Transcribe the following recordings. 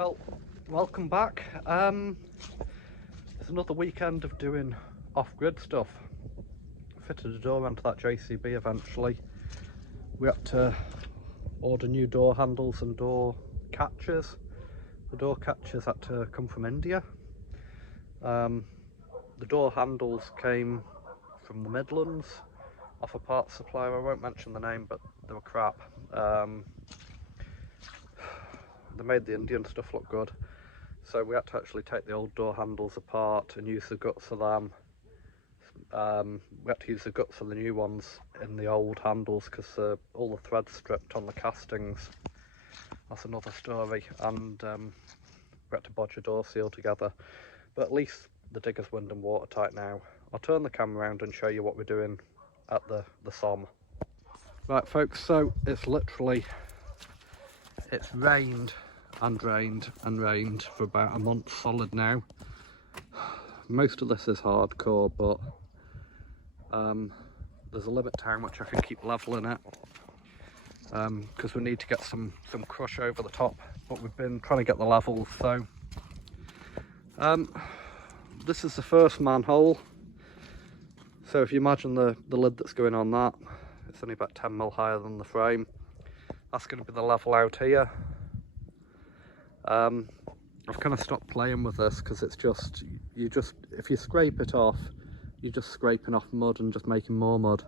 Well, welcome back. It's another weekend of doing off-grid stuff. Fitted a door onto that JCB eventually. We had to order new door handles and door catches. The door catches had to come from India. The door handles came from the Midlands off a parts supplier. I won't mention the name, but they were crap. They made the Indian stuff look good, so we had to actually take the old door handles apart and use the guts of them. We had to use the guts of the new ones in the old handles because all the threads stripped on the castings. That's another story. And we had to bodge a door seal together, but at least the digger's wind and watertight now. I'll turn the camera around and show you what we're doing at the Somme. Right folks, so it's rained and rained and rained for about a month solid now. Most of this is hardcore, but there's a limit to how much I can keep leveling it, because we need to get some crush over the top, but we've been trying to get the levels. So this is the first manhole, so if you imagine the lid that's going on that, it's only about 10mm higher than the frame. That's going to be the level out here. I've kind of stopped playing with this because it's just, if you scrape it off, you're just scraping off mud and just making more mud.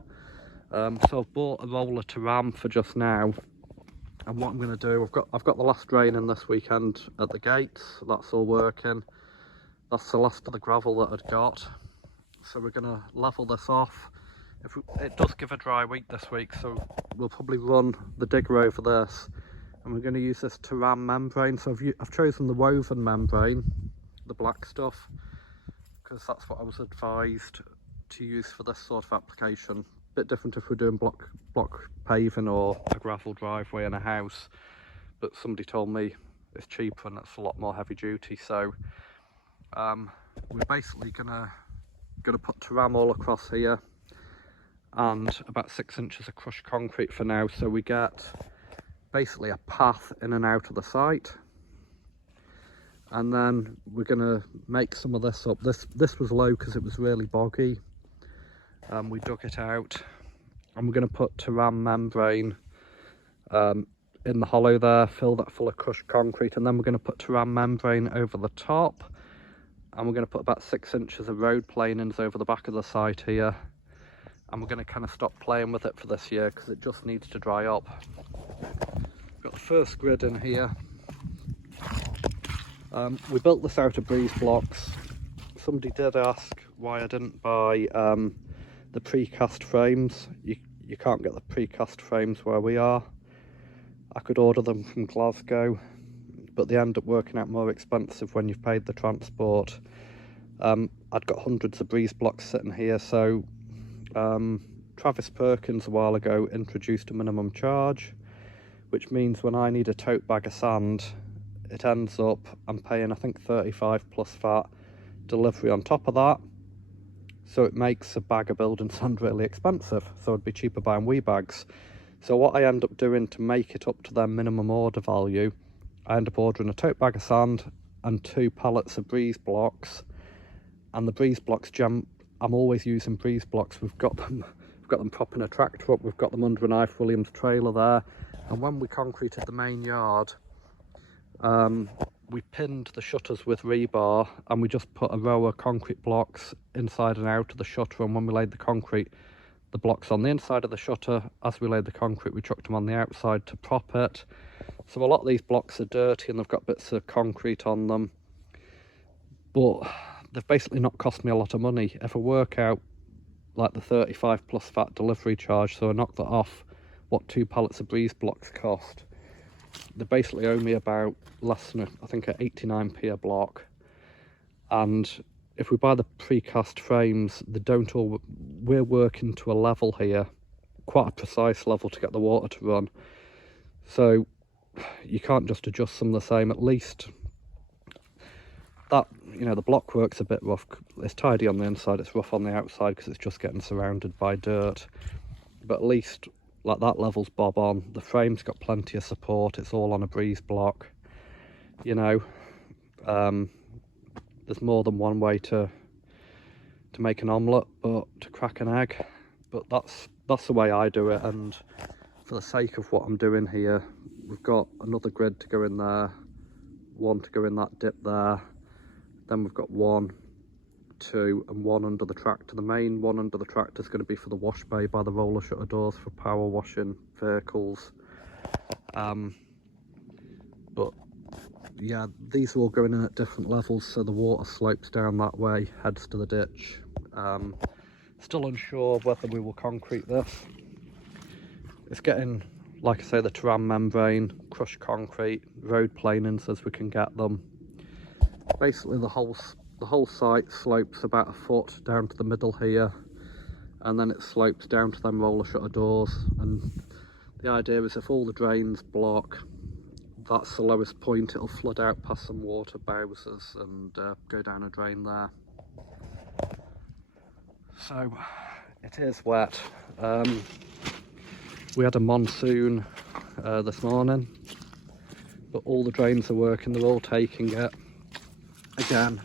So I've bought a roller to ram for just now, and what I'm going to do, I've got the last drain in this weekend at the gates, so that's all working. That's the last of the gravel that I'd got, so we're going to level this off. It does give a dry week this week, so we'll probably run the digger over this, and we're going to use this to ram membrane. So I've chosen the woven membrane, the black stuff, because that's what I was advised to use for this sort of application. Bit different if we're doing block paving or a gravel driveway in a house, but somebody told me it's cheaper and it's a lot more heavy duty. So we're basically gonna put Taram all across here and about 6 inches of crushed concrete for now, so we get basically a path in and out of the site. And then we're going to make some of this up. This was low because it was really boggy. We dug it out, and we're going to put Taram membrane in the hollow there, fill that full of crushed concrete, and then we're going to put Taram membrane over the top, and we're going to put about 6 inches of road planings over the back of the site here, and we're going to kind of stop playing with it for this year because it just needs to dry up. We've got the first grid in here. We built this out of breeze blocks. Somebody did ask why I didn't buy the precast frames. You can't get the precast frames where we are. I could order them from Glasgow, but they end up working out more expensive when you've paid the transport. I'd got hundreds of breeze blocks sitting here, so Travis Perkins a while ago introduced a minimum charge, which means when I need a tote bag of sand, it ends up I'm paying I think 35 plus VAT delivery on top of that, so it makes a bag of building sand really expensive, so it'd be cheaper buying wee bags. So what I end up doing to make it up to their minimum order value, I end up ordering a tote bag of sand and 2 pallets of breeze blocks. And the breeze blocks, I'm always using breeze blocks. We've got them propping a tractor up, we've got them under an Ife Williams trailer there. And when we concreted the main yard, we pinned the shutters with rebar, and we just put a row of concrete blocks inside and out of the shutter, and when we laid the concrete, the blocks on the inside of the shutter, as we laid the concrete we chucked them on the outside to prop it. So a lot of these blocks are dirty and they've got bits of concrete on them, but they've basically not cost me a lot of money. If I work out like the 35 plus VAT delivery charge, so I knock that off what 2 pallets of breeze blocks cost, they basically owe me about less than I think 89p a block. And if we buy the precast frames, they don't all, we're working to a level here, quite a precise level to get the water to run, so you can't just adjust them the same. At least that, you know, the block work's a bit rough. It's tidy on the inside, it's rough on the outside because it's just getting surrounded by dirt, but at least like that level's bob on. The frame's got plenty of support, it's all on a breeze block. you know, there's more than one way to make an omelette, but to crack an egg. But that's the way I do it, and for the sake of what I'm doing here, we've got another grid to go in there, one to go in that dip there, then we've got 1, 2 and 1 under the tractor. The main one under the tractor is going to be for the wash bay by the roller shutter doors for power washing vehicles. But yeah, these are all going in at different levels, so the water slopes down that way, heads to the ditch. Still unsure whether we will concrete this. It's getting, like I say, the Taram membrane, crushed concrete, road planings as we can get them. Basically the whole site slopes about a foot down to the middle here, and then it slopes down to them roller shutter doors. And the idea is if all the drains block, that's the lowest point, it'll flood out past some water bowsers and go down a drain there. So it is wet. We had a monsoon this morning, but all the drains are working, they're all taking it. Again,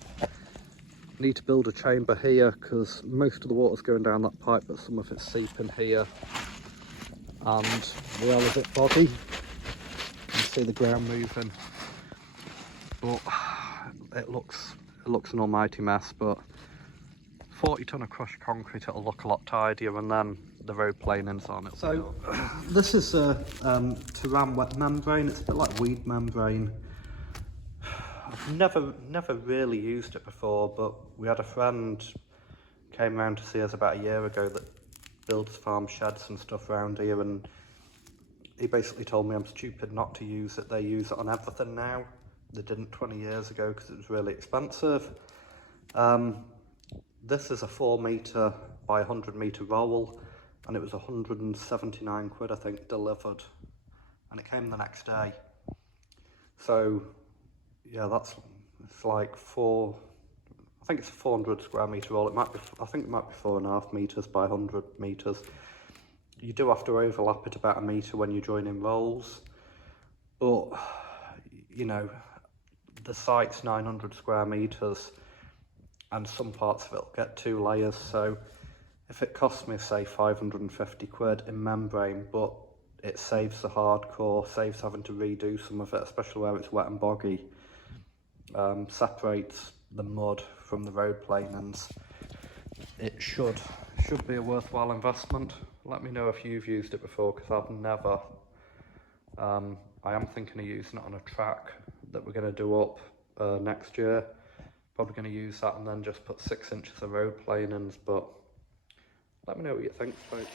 need to build a chamber here because most of the water's going down that pipe, but some of it's seeping here, and the well is a bit boggy. You can see the ground moving, but it looks an almighty mess. But 40 tonne of crushed concrete, it'll look a lot tidier, and then the road planings on it. So this is a Taram wet membrane. It's a bit like weed membrane. I've never really used it before, but we had a friend came round to see us about a year ago that builds farm sheds and stuff around here, and he basically told me I'm stupid not to use it. They use it on everything now. They didn't 20 years ago because it was really expensive. This is a 4 metre by 100 metre roll, and it was 179 quid, I think, delivered, and it came the next day. So yeah, it's like I think it's a 400 square metre roll. I think it might be 4.5 metres by 100 metres. You do have to overlap it about a metre when you join in rolls, but you know, the site's 900 square metres, and some parts of it will get 2 layers, so if it costs me, say, 550 quid in membrane, but it saves the hardcore, saves having to redo some of it, especially where it's wet and boggy, separates the mud from the road planings, it should be a worthwhile investment. Let me know if you've used it before, because I've never. I am thinking of using it on a track that we're going to do up next year. Probably going to use that and then just put 6 inches of road planings, but let me know what you think, folks.